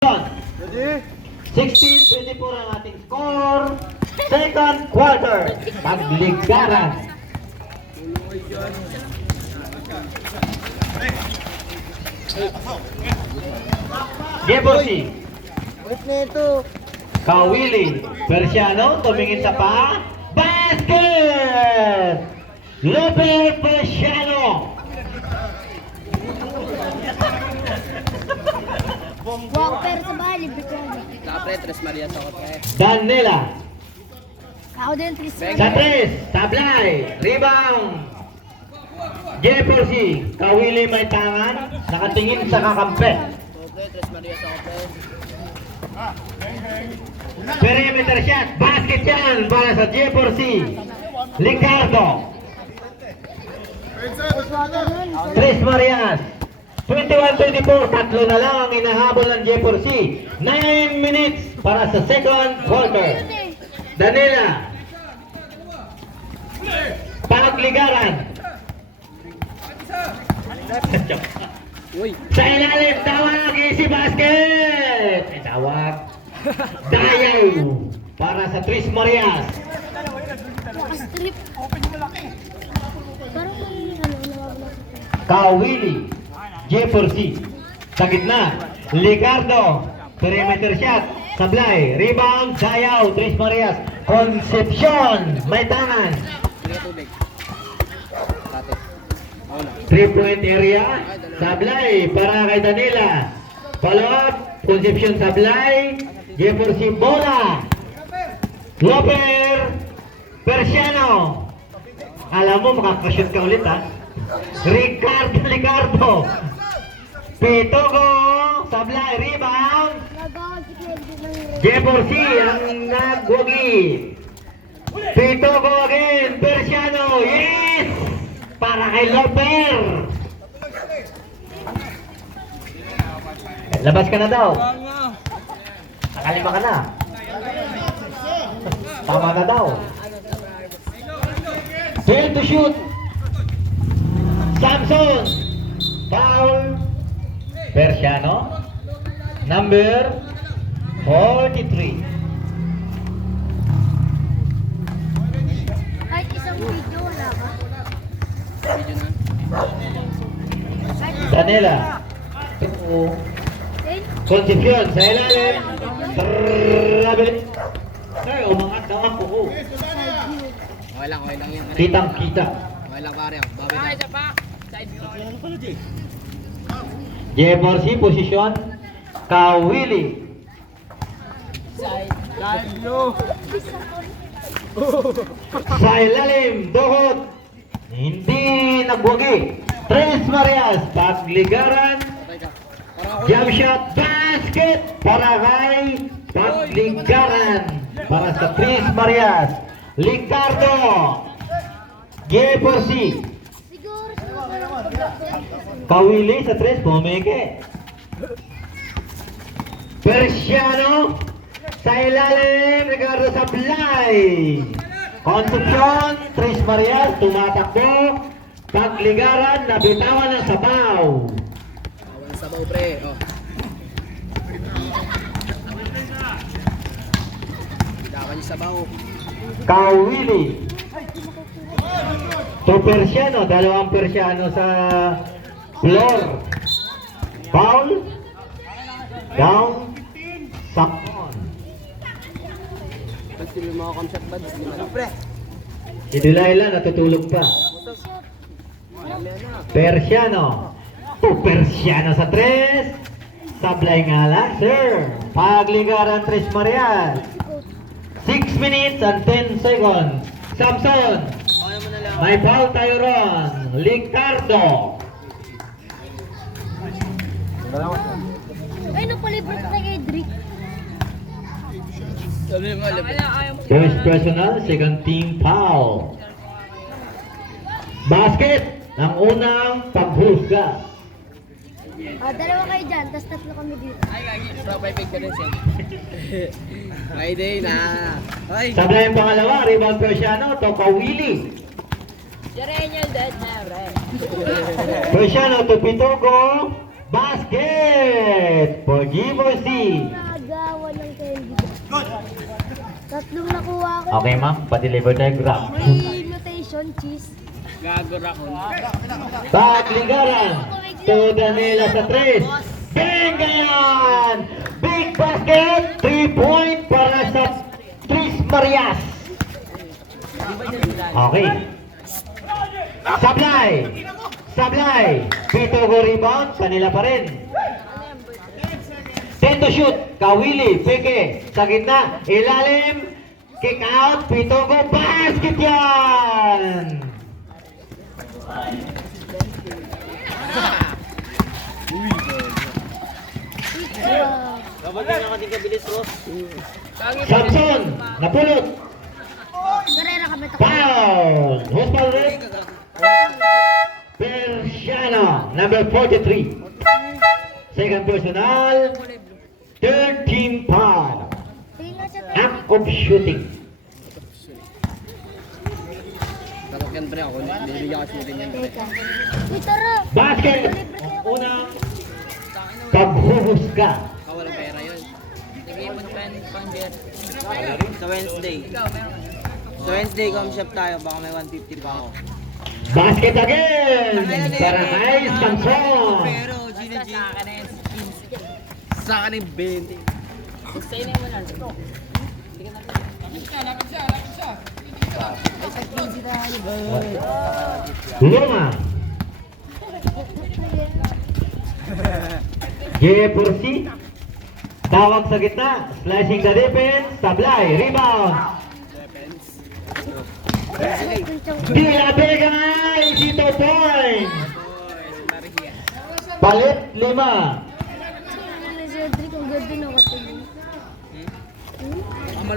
Ready? 16-24 ang ating score. Second quarter. Pagligaran. Geborsi. Ulit na ito. Kawili. Persiano. Tumingin sa pa. Basket! Lope Persiano. Walker sa bali, bigyan. Kapre, Tres Marias ako pre. Danela. Ako din, Tris. Sa tres. Tablay. Rebound. Geborsi. Kawili may tangan. Nakatingin sa kakampi. Kapre, Tres Marias ako pre. Perimeter shot. Basket yan para sa Geborsi. Ricardo. Walker nun. Tres Marias. 21-24, tatlo na lang ang inahabol ng Geborsi. 9 minutes para sa second quarter. Danila. Pagligaran. Uy! Sa ilalim, tawag, easy basket! May tawag. Dayaw para sa Tres Marias. Strip. Parang may nawawala. Kawili. Geborsi. Sa gitna. Ricardo. Perimeter shot. Sablay. Rebound. Dayaw. Tres Marias. Concepcion. May tangan. Hindi ka tubig. Dati. Ako na. 3-point area. Sablay. Para kay Danila. Follow up. Concepcion Sablay. Geborsi bola. Loper. Persiano. Alam mo, makakashoot ka ulit ha. Ricardo. Pitogo. Sablay. Rebound. Nagawa si Clendi ng red. Geborsi ang nagwagi. Pitogo again. Persiano. Yes! Para kay Loper. Labas ka na daw. Nakalima ka na. Tama na daw. Fail to shoot. Samson. Foul. Persiano. Number 43. Kahit isang video, wala ba? Video na. Danila. Eh, Concepcion sa ilalim. Travel. Ay, umangat daw ako. Okay lang yan. Kitang kita. Okay lang pare. Bawi na. Isa pa. Side view. Geborsi posisyon. Kawili. Side view. Sa ilalim. Dohot. Hindi nagwagi. Tres Marias. Pagligaran. Okay ka. Parang ako. Jump shot. Basket. Para kay Pagligaran. Para sa Tres Marias. Ricardo. Geborsi. siguro sa mga Kawili sa tres, pumeke. Persiano sa ilalim, Ricardo Sablay. Concepcion, Tres Marias, tumatakbo. Pagligaran, nabitawan ng sabaw. Awan sa baw pre. Oh. Dawan niyo sa baw. Kawili. To Persiano, dalawang Persiano sa floor. Foul. Down. Sakon. Pag sila mga concept buds. Pre. Si Delilah natutulog pa. Persiano. To Persiano sa tres. Sablay nga lang, sir. Pagligaran Tres Marias. 6 minutes and 10 seconds. Samson. May foul tayo ron. Ricardo. Ay, napalibro ka kay Drake. Sabi mo, First personal, second team foul. Basket. Ang unang paghusga. Dalawa kayo dyan, tapos tatlo kami dito. So, may pick ka rin siya. Friday na. Ay! Sablay ang pangalawa. Rebound Persiano. To Kawili. Jerenial dead na, pre. Persiano to Pitogo. Basket! basket for G4C. Nagawa ng candy. Tatlong nakuha ko. Okay ma'am, pa-deliver tayo grab. May mutation, cheese. Gagura ko. Pagligaran to Danila sa 3. Bengayan! Big basket, 3-point para sa Tris Marias. Okay. Sablay! Sablay! Pito go rebound, kanila pa rin. 10 to shoot, Kawili, Peke, sa gitna, ilalim, kick out, Pito go, basket yan! Samson, napulot. Karera kami ito. Foul! Who's foul red? Persiano, number 43. Second personal, third team foul. Tingnan siya tayo. Act of shooting. Dapat yan pre ako. Nilibigyan ka shooting yan. Teka. Uy, tara. Basket! Unang paghuhusga. Ako walang pera yun. Nag-iipon pa yan pang beer. Sa Wednesday. Sa Wednesday, come shop tayo. Baka may 150 pa ako. Basket again! Para kay Samson. Pero, Gina G. Sa akin yung 20. Gusto yun mo lang. Luma. G4C. Tawag sa gitna. Slashing the defense. Sablay. Rebound. Di la Vega. Easy to point. Palit 5. Ano, Cedric, ang ganda na katingin.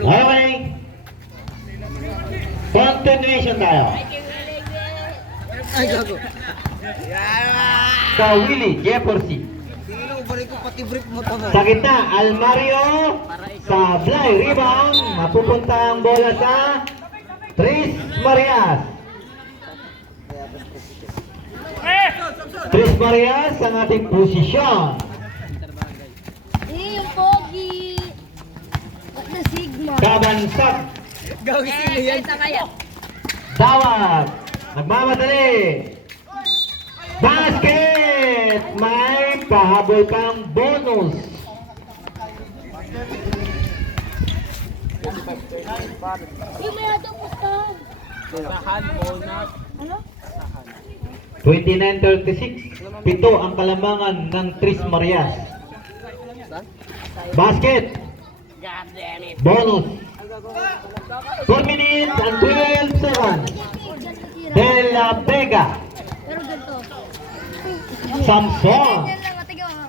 Okay. Continuation tayo. Ay, gago. Kawili. G4C. Sige lang, balik ko pati brief mo to mo. Sa gitna, Almario, Sablay, rebound, mapupunta ang bola sa Tris Marias. Tris Marias ang ating posisyon. Yung pogi. At na Sigma. Kabansag, Gago sino yan? Dawat, nagmamadali. Basket! May pahabol pang bonus. Yung may atong pustahan. Sahan mo na. Ano? 29-36, 7 ang kalamangan ng Tris Marias. Basket! God damn it. Bonus. 4 minutes and 12 seconds. De La Vega. Pero ganito. Samson. Ganyan lang, atigaw ha.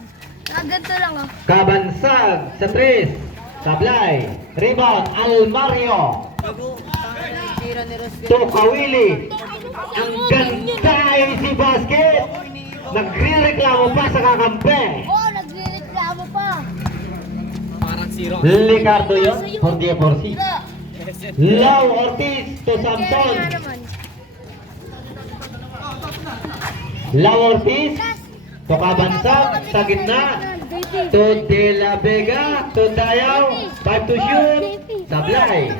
Ganito lang ha. Kabansag sa 3. Sablay. Rebound. Almario. Gago. Tira ni Ros. To Kawili. Ang ganda ay si Basket. Nagre-reklamo pa sa kakampi. Oo, nagre-reklamo pa. Parang zero. Licardo yun. 4-4C. Tira. Lau Ortiz to Samson. Kaya naman. Lau Ortiz to Kabansag sa gitna. To De La Vega, to Dayaw, 5 to shoot, Sablay.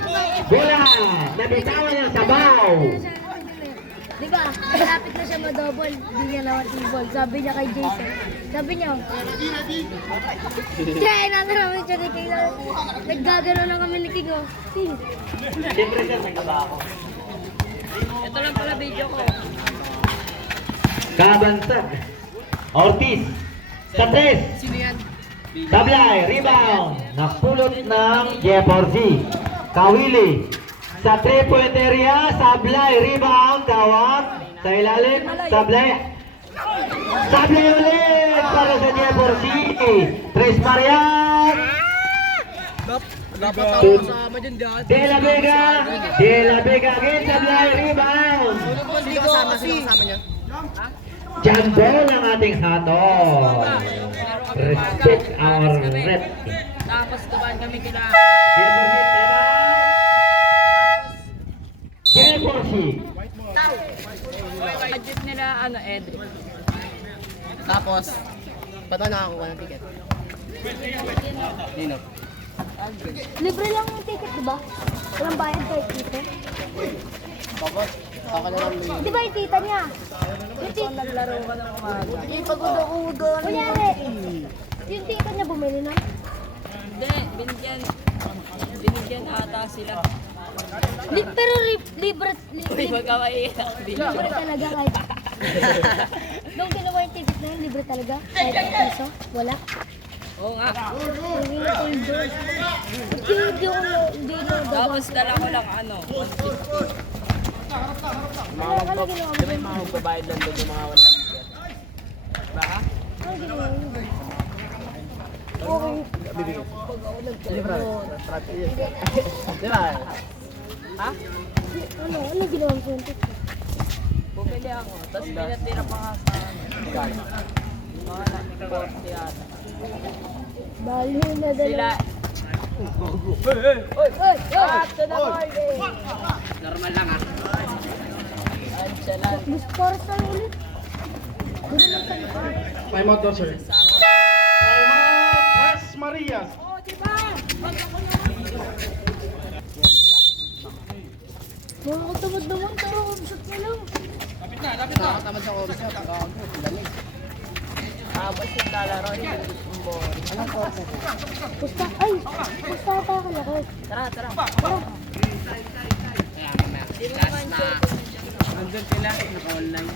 Bola, nabitawan niya sa baw. Di ba? Malapit na siya ma-double. Hindi niya naman ball. Sabi niya kay Jason. Sabi niya, kaya natin namin siya ni King. Naggagano na kami ni King. Oh. King. Siyempre sir, may ako. Ito lang pala video ko. Kabansag. Ortiz. Sa 3. Sino yan? Sablay, rebound. Napulot ng G4C. Kawili. Sa 3-point area, Sablay, rebound. Tawag. Sa ilalim, Sablay. Sablay ulit para sa G4C. Tris Marias. Dapat ako kasama dyan dyan. De La Vega. De La Vega again. Sablay, rebound. Sino kasama? Sino kasama niya? Jump ball ang ating hatol. Respect our rep. Tapos tuban kami kila. G4C. Budget nila ano, Edric. Tapos, Ba't ako nakakuha ng ticket? Dino. Libre lang yung ticket, di ba? Walang bayad kahit dito. Tapos, kakalaro mo yun. Di ba yung tita niya? Yung tita. Naglaro ka ng umaga. Yung pag-udo-udo. Kunyari, yung tita niya bumili na. Hindi, binigyan ata sila. Pero libre Uy, wag ka maiiyak. libre talaga kahit. Nung ginawa yung ticket na yun, libre talaga? Kahit ang piso? Wala? Oo nga. Hindi na tuldo. Hindi na Tapos dala ko lang ano, 150. Ano ginawa mo? Di ba yung mga magbabayad lang doon yung mga walang ticket? Baka? Ano ginawa mo? Okay. Libre. Di ba? Ha? Ano ginawa mo sa ticket? Bumili ako. Tapos pinatira pa nga sa mga 40 yata. Bali na Sila. dala. Oy! Ito na morning! Normal lang ah. Andiyan lang. Mas para sa ulit. Doon lang sa likod. Time out daw, sir. Time out, Tres Marias. Nakakatamad naman, pero shot na lang. Nakatamad sa oras niya. Gago. Lamig. Tapos yung lalaro yung ball. Anong course? Pusta, ay! Pusta pa ka lakad. Tara. Tara. Last na. Nandun sila, naka-online.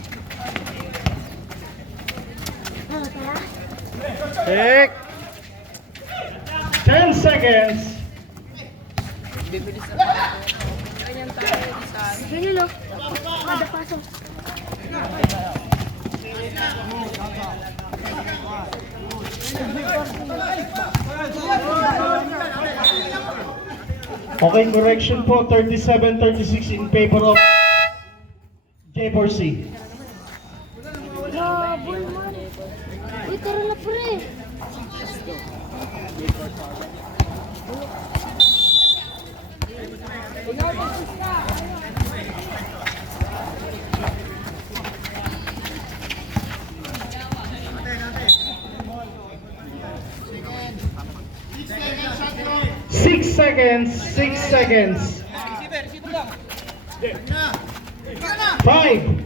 Tara. Take 10 seconds. Bibilis na tayo. Ganyan tayo, di saan. Ganyan lang. Kada paso. Okay, correction po, 37-36 in favor of J4C. Habol man. Uy, tara na pre. Six seconds. 5.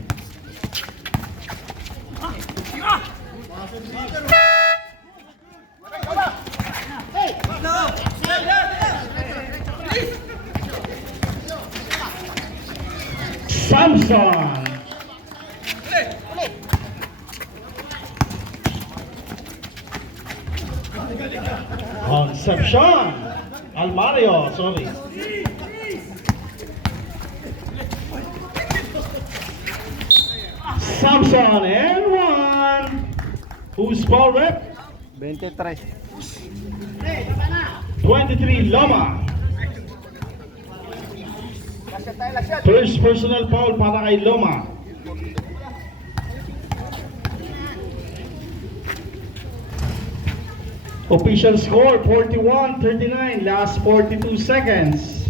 Samson. Concepcion. Almario, sorry. Samson and 1. Who's ball rep? 23. 23 Loma. First personal foul para kay Loma. Official score 41-39, last 42 seconds.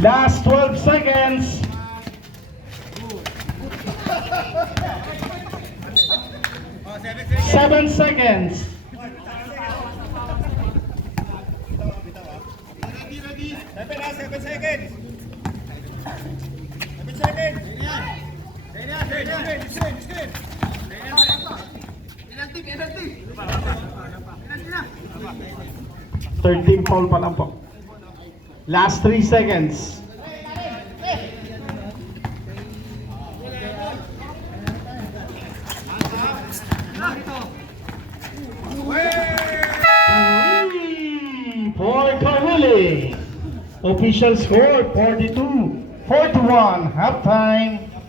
Last 12 seconds. Seven seconds. Third team foul pa lang po. Last 3 seconds. For Kahuli. Official score 42-41. Halftime.